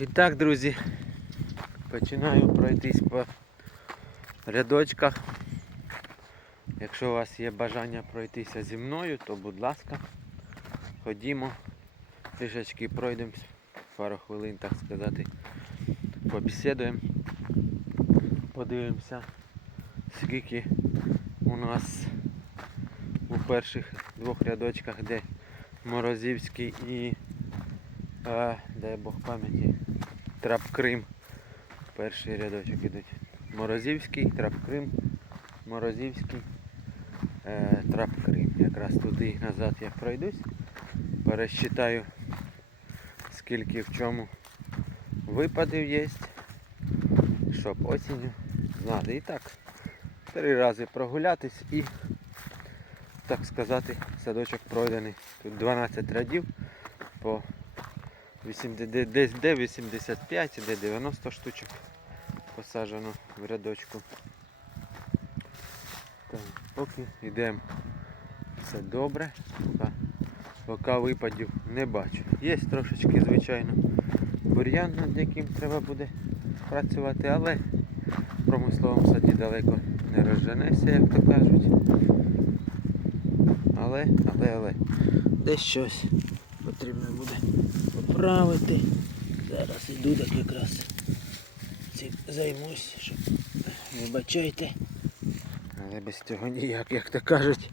І так, друзі, починаю пройтись по рядочках. Якщо у вас є бажання пройтися зі мною, то будь ласка, ходімо, трішечки пройдемо пару хвилин, так сказати, побесідуємо, подивимося, скільки у нас у перших двох рядочках, де Морозівський і а, дай Бог пам'яті. Трап Крим. Перший рядочок ідуть. Морозівський, Трап Крим, Морозівський, е, Трап Крим. Якраз туди і назад я пройдусь. Пересчитаю скільки в чому випадів є. Щоб осінню знати. І так, три рази прогулятись і, так сказати, садочок пройдений. Тут 12 рядів по 80, де- десь де 85, де 90 штучок посаджено в рядочку. Так, поки йдемо. Все добре. Поки, поки випадів не бачу. Є трошечки, звичайно, бур'ян, над яким треба буде працювати, але в промисловому саді далеко не розженешся, як то кажуть. Але, але, але, десь щось поправити. Зараз іду так якраз займусь, щоб вибачайте. Але без цього ніяк, як то кажуть.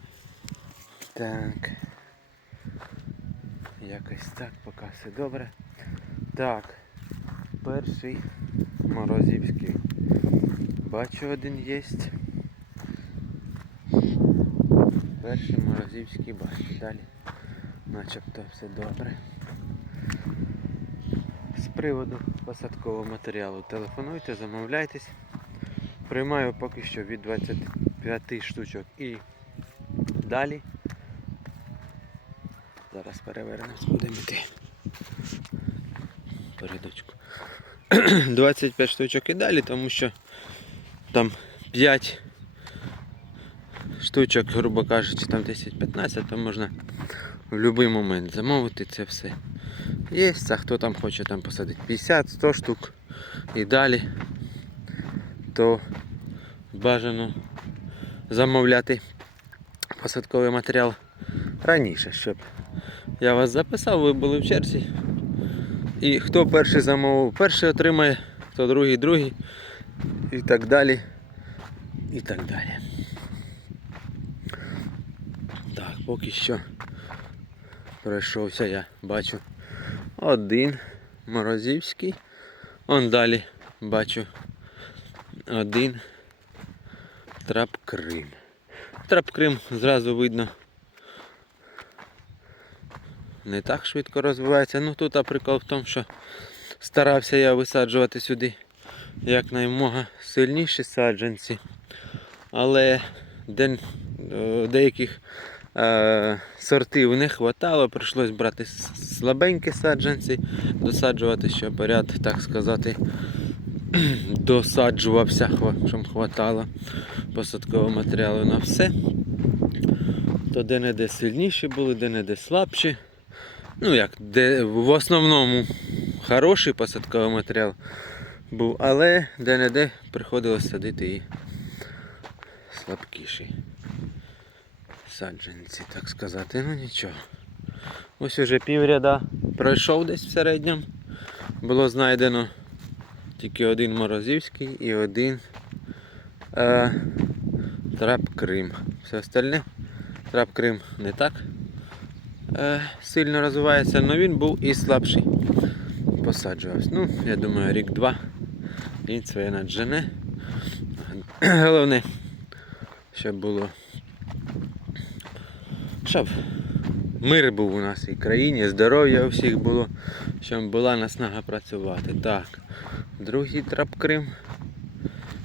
Так. Якось так, поки все добре. Так. Перший Морозівський. Бачу один єсть. Перший Морозівський бачу. Далі начебто все добре. З приводу посадкового матеріалу телефонуйте, замовляйтесь. Приймаю поки що від 25 штучок і далі. Зараз перевернемось, будемо йти. Передочку. 25 штучок і далі, тому що там 5 штучок, грубо кажучи, там 10-15, то можна в будь-який момент замовити це все. Є, а хто там хоче там посадити 50-100 штук і далі, то бажано замовляти посадковий матеріал раніше, щоб я вас записав, ви були в черзі. І хто перший замовив, перший отримає, хто другий, другий і так далі. І так далі. Так, поки що пройшовся, я бачу один Морозівський. Он далі бачу один трап Крим. Трап Крим зразу видно. Не так швидко розвивається. Ну тут а прикол в тому, що старався я висаджувати сюди якнаймога сильніші саджанці. Але де, е, деяких е, сортів не вистачало, прийшлось брати слабенькі саджанці, досаджувати, щоб ряд, так сказати, досаджувався, щоб хватало посадкового матеріалу на все. То де-не-де сильніші були, де-не-де слабші. Ну як, де в основному хороший посадковий матеріал був, але де-не-де приходилось садити і слабкіші саджанці, так сказати. Ну нічого. Ось уже півряда пройшов десь в середньому. Було знайдено тільки один Морозівський і один е, трап Крим. Все остальне трап Крим не так е, сильно розвивається, але він був і слабший. Посаджувався. Ну, я думаю, рік-два він своє наджене. Головне, щоб було. Щоб мир був у нас і країні, здоров'я у всіх було, щоб була наснага працювати. Так, другий трап Крим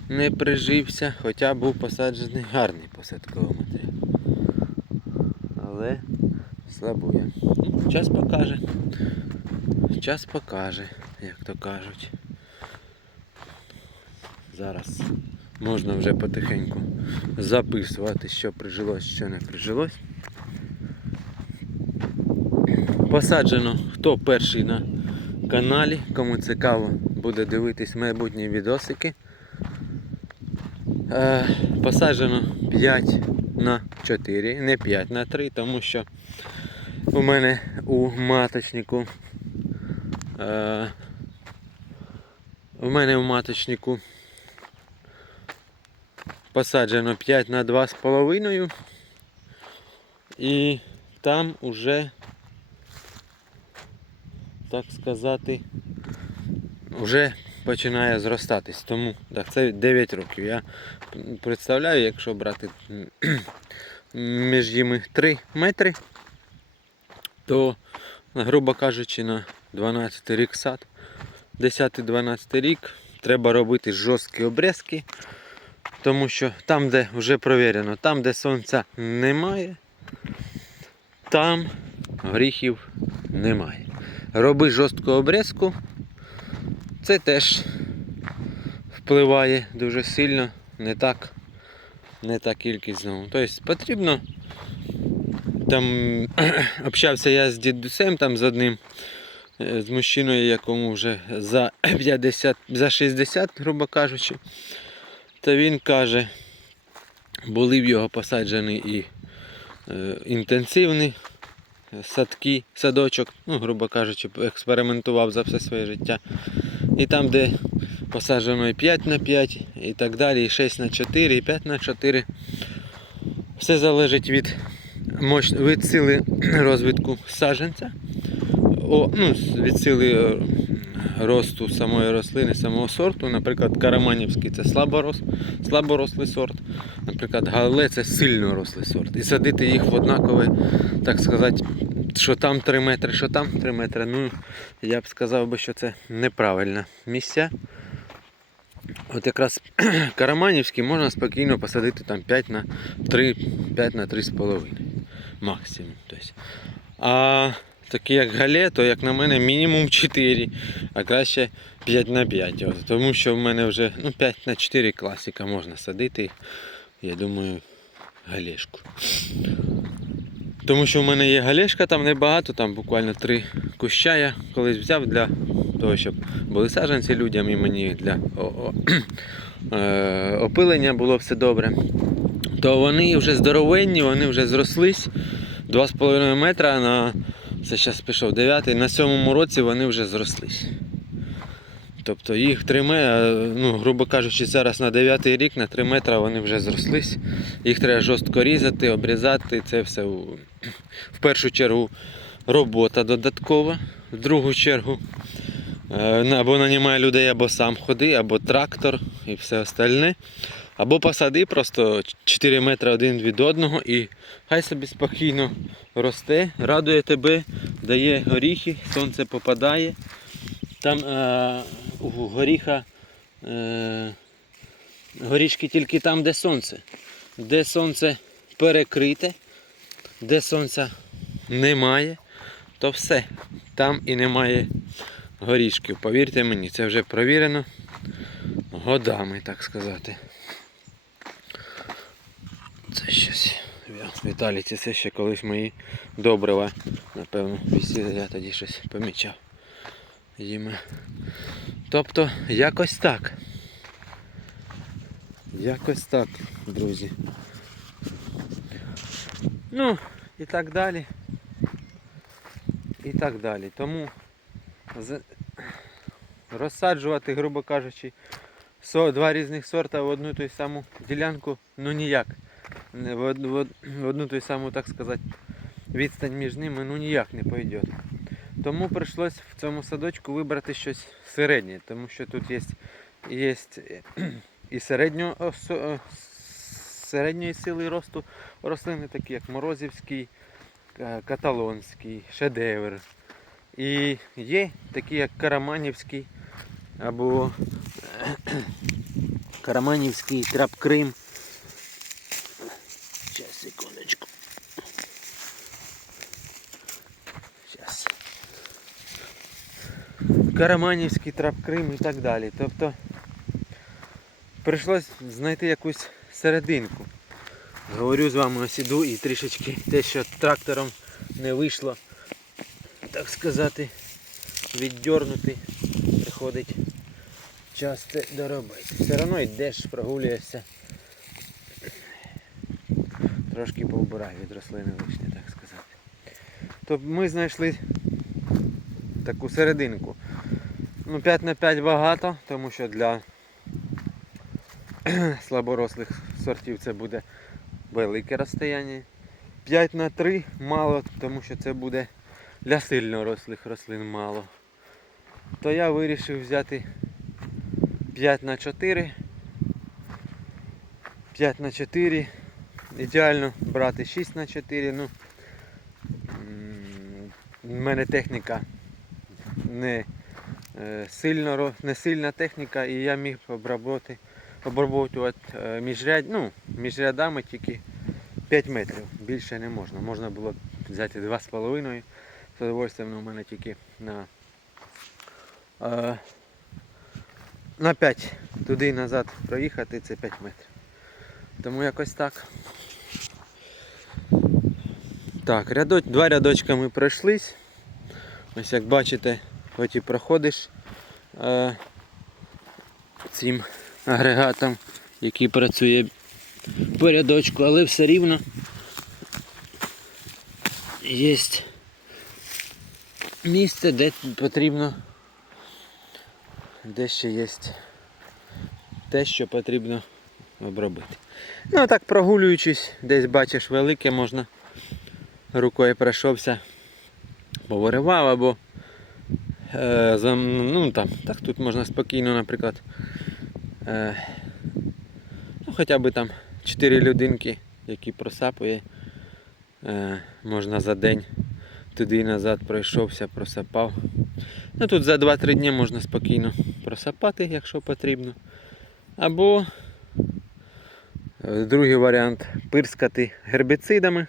не прижився, хоча був посаджений гарний посадковий матеріал. Але слабує. Час покаже. Час покаже, як то кажуть. Зараз можна вже потихеньку записувати, що прижилось, що не прижилось. Посаджено, хто перший на каналі. Кому цікаво буде дивитись майбутні відосики. Е, посаджено 5 на 4, не 5 на 3, тому що у мене у маточнику. Е, у мене у маточнику посаджено 5 на 2,5 і там уже, так сказати, вже починає зростатись. Тому так, це 9 років. Я представляю, якщо брати між ними 3 метри, то, грубо кажучи, на 12 рік сад, 10-12 рік треба робити жорсткі обрізки, тому що там, де вже провірено, там, де сонця немає, там гріхів немає. Роби жорстку обрізку, це теж впливає дуже сильно, не так, не та кількість знову. Тобто потрібно. Там общався я з дідусем там з одним, е, з мужчиною, якому вже за 50, за 60, грубо кажучи. Та він каже, були в його посаджені і е, інтенсивні садки, садочок, ну, грубо кажучи, експериментував за все своє життя. І там, де посаджено і 5 на 5 і так далі, і 6 на 4, і 5 на 4. Все залежить від, мощ... від сили розвитку саджанця, О, ну, від сили е, росту самої рослини, самого сорту. Наприклад, караманівський це слаборос, слаборослий сорт. Наприклад, гале це сильно рослий сорт. І садити їх в однакове, так сказати, що там 3 метри, що там 3 метри. Ну, я б сказав би, що це неправильне місця. От якраз Караманівський можна спокійно посадити там 5 на 3, 5 на 3,5 максимум. Тобто. А такі як гале, то як на мене мінімум 4, а краще 5 на 5. От, тому що в мене вже ну, 5 на 4 класика можна садити. Я думаю, галешку. Тому що в мене є галешка, там небагато, там буквально три куща я колись взяв для того, щоб були саджанці людям і мені для е, опилення було все добре. То вони вже здоровенні, вони вже зрослись 2,5 метра на це зараз пішов 9, на сьомому році вони вже зрослись. Тобто їх 3 метри, ну, грубо кажучи, зараз на 9 рік, на 3 метри вони вже зрослись. Їх треба жорстко різати, обрізати. Це все в першу чергу робота додаткова, в другу чергу е, або нанімає людей, або сам ходи, або трактор і все остальне. Або посади просто 4 метри один від одного і хай собі спокійно росте, радує тебе, дає горіхи, сонце попадає. Там е, у горіха е, горішки тільки там, де сонце. Де сонце перекрите, де сонця немає, то все. Там і немає горішків. Повірте мені, це вже провірено годами, так сказати. Це щось. Віталій, це ще колись мої добрива. Напевно, висіли, я тоді щось помічав. Їми. Тобто, якось так. Якось так, друзі. Ну, і так далі. І так далі. Тому розсаджувати, грубо кажучи, два різних сорта в одну ту саму ділянку, ну ніяк. В од- в од- в одну ту саму, так сказати, відстань між ними ну ніяк не пойде. Тому прийшлось в цьому садочку вибрати щось середнє, тому що тут є, є і середньо, осо- е, середньої сили росту рослини, такі як Морозівський, е, Каталонський, Шедевр. І є такі як Караманівський або Караманівський трап Крим. Зараз, секундочку. Зараз. Караманівський трап Крим і так далі. Тобто прийшлось знайти якусь серединку. Говорю з вами ось іду і трішечки те, що трактором не вийшло, так сказати, віддернути, приходить час це доробити. Все одно йдеш, прогулюєшся. Трошки повбирай від рослини лишні, так сказати. То ми знайшли таку серединку. Ну, 5 на 5 багато, тому що для слаборослих сортів це буде велике розстояння. 5 на 3 мало, тому що це буде для сильно рослих рослин мало. То я вирішив взяти 5 на 4. 5 на 4. Ідеально брати 6 на 4. Ну, в мене техніка не, е, сильно, не сильна техніка і я міг обработати, обработувати е, міжряд, ну, між рядами тільки 5 метрів. Більше не можна. Можна було взяти 2,5 з удовольствием, у мене тільки на, е, на 5 туди і назад проїхати це 5 метрів. Тому якось так. Так, рядоч, два рядочка ми пройшлись. Ось як бачите, хоч і проходиш е, цим агрегатом, який працює по рядочку, але все рівно є місце, де потрібно, де ще є те, що потрібно обробити. Ну а так прогулюючись, десь бачиш велике, можна рукою пройшовся, повиривав або е, ну, там, так тут можна спокійно, наприклад, ну, хоча б там 4 людинки, які просапує, е, можна за день туди і назад пройшовся, просапав. Ну, тут за 2-3 дні можна спокійно просапати, якщо потрібно. Або е, другий варіант пирскати гербіцидами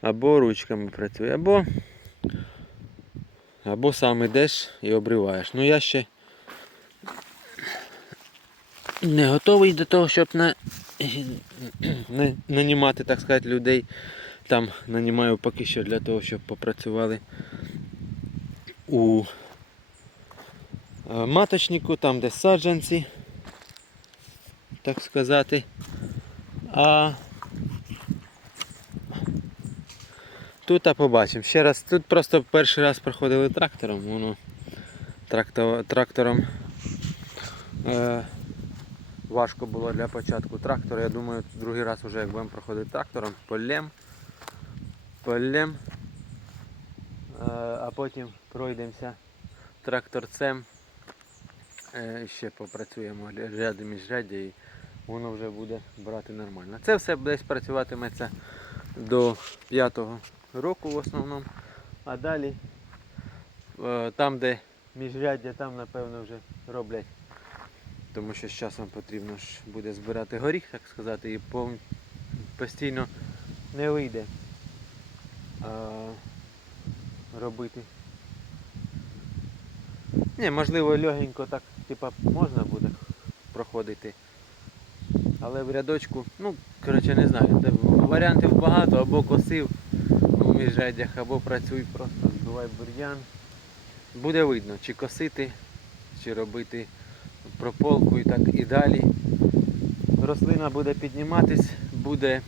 або ручками працює, або, або сам ідеш і обриваєш. Ну я ще не готовий до того, щоб на, на, нанімати, так сказати, людей. Там нанімаю поки що для того, щоб попрацювали у е, маточнику, там де саджанці, так сказати. А Тут а побачимо. Ще раз, тут просто перший раз проходили трактором, воно трактор, трактором е, важко було для початку трактора. Я думаю, другий раз вже як будемо проходити трактором, полем, полем, е, а потім пройдемося тракторцем. Е, ще попрацюємо ряди міжряддя і воно вже буде брати нормально. Це все десь працюватиметься до п'ятого року в основному. А далі е, там, де міжряддя, там напевно вже роблять. Тому що з часом потрібно ж буде збирати горіх, так сказати, і постійно не вийде е, робити. Ні, можливо, легенько так типа можна буде проходити. Але в рядочку, ну, коротше, не знаю, варіантів багато, або косив у міжряддях, або працюй просто, збивай бур'ян. Буде видно, чи косити, чи робити прополку і так і далі. Рослина буде підніматись, буде,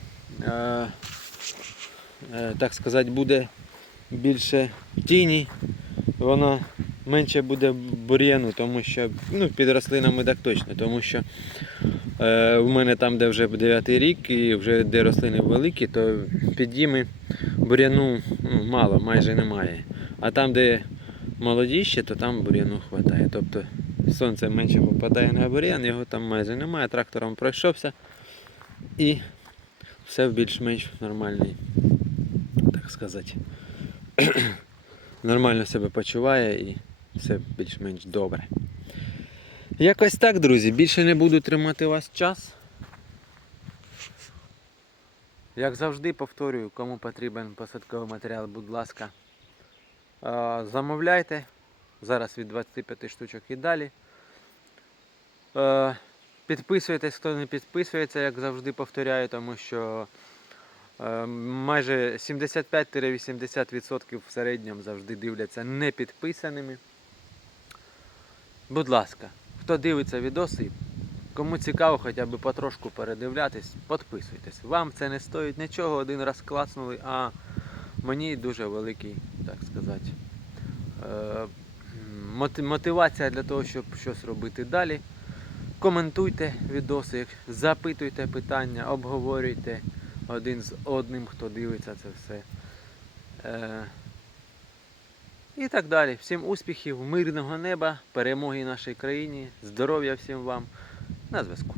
е, е, так сказати, буде більше тіні, вона менше буде бур'яну, тому що ну, під рослинами так точно, тому що Е, у мене там, де вже 9 рік, і вже де рослини великі, то підійми бур'яну ну, мало, майже немає. А там, де молоді ще, то там бур'яну вистачає. Тобто сонце менше попадає на бур'ян, його там майже немає. Трактором пройшовся і все в більш-менш нормальний, так сказати. Нормально себе почуває і все більш-менш добре. Якось так, друзі. Більше не буду тримати вас час. Як завжди повторюю, кому потрібен посадковий матеріал, будь ласка, замовляйте. Зараз від 25 штучок і далі. Е, Підписуйтесь, хто не підписується, як завжди повторяю, тому що Е, Майже 75-80% в середньому завжди дивляться не підписаними. Будь ласка, хто дивиться відоси, кому цікаво хоча б потрошку передивлятись, підписуйтесь. Вам це не стоїть нічого, один раз класнули, а мені дуже великий, так сказати, е, мотивація для того, щоб щось робити далі. Коментуйте відоси, запитуйте питання, обговорюйте один з одним, хто дивиться це все. Е, і так далі. Всім успіхів, мирного неба, перемоги нашій країні, здоров'я всім вам. На зв'язку.